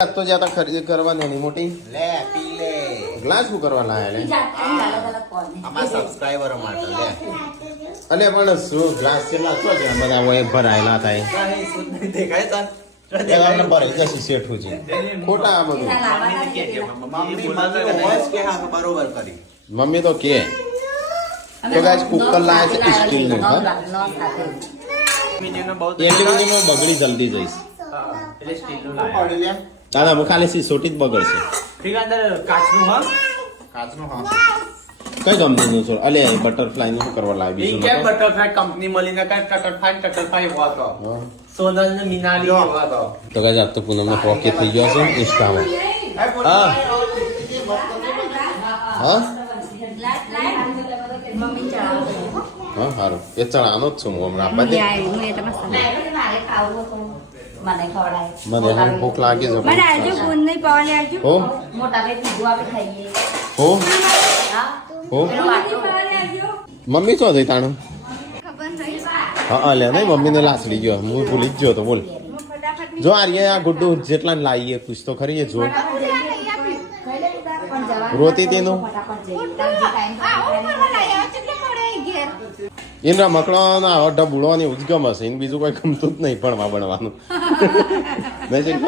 તો જ્યાં તા ખરીદી કરવા નાની મોટી લે પી લે ગ્લાસ શું કરવા લાયા લે અમારા સબસ્ક્રાઇબરો માટે લે અલે પણ શું ગ્લાસ કેટલા છો છે બધા હોય ભરાયેલા થાય દેખાય તન આપણે ભરાઈ જશે શેઠું છે ખોટા આ બધું મમ્મી મને વોઇસ કે હા બરોબર કરી મમ્મી તો કે તો ગાઈસ કુકર લાયા છે સ્ટીલ નું હા મિનિનો બહુ એટલી બધીમાં બગડી જલ્દી જઈશ એટલે સ્ટીલ નું લાયા દાદા હું ખાલી સિસોટી જ બગડશે ઠીક અંદર કાચનું હા કાચનું હા કઈ કંપનીનું છે અલે બટરફ્લાય નું શું કરવા લાવી બીજું કે બટરફ્લાય કંપની મળીને કઈ ટકરફાઈ હોતો સોનલ ને મિનાલી હોતો તો ગાઈસ આજ તો પૂનમનો પોકે થઈ ગયો છે ઇન્સ્ટામાં હા હા હા સારું એ ચણાનો જ છું હું હમણાં આપવા દે મને હવે ભૂખ લાગી છે હો હો હો મમ્મી શું થઈ તાણું હા લે નહીં મમ્મીને લાસડી ગયો હું ભૂલી જ ગયો તો બોલ જો આર્ય આ ગુડ્ડુ જેટલા લાવીએ પૂછ તો ખરી જો રોતી તેનું એના મકડો ના અઢ બુડવાની ઉજગમ હશે એને બીજું કોઈ ગમતું જ નહીં ભણવા ભણવાનું નહીં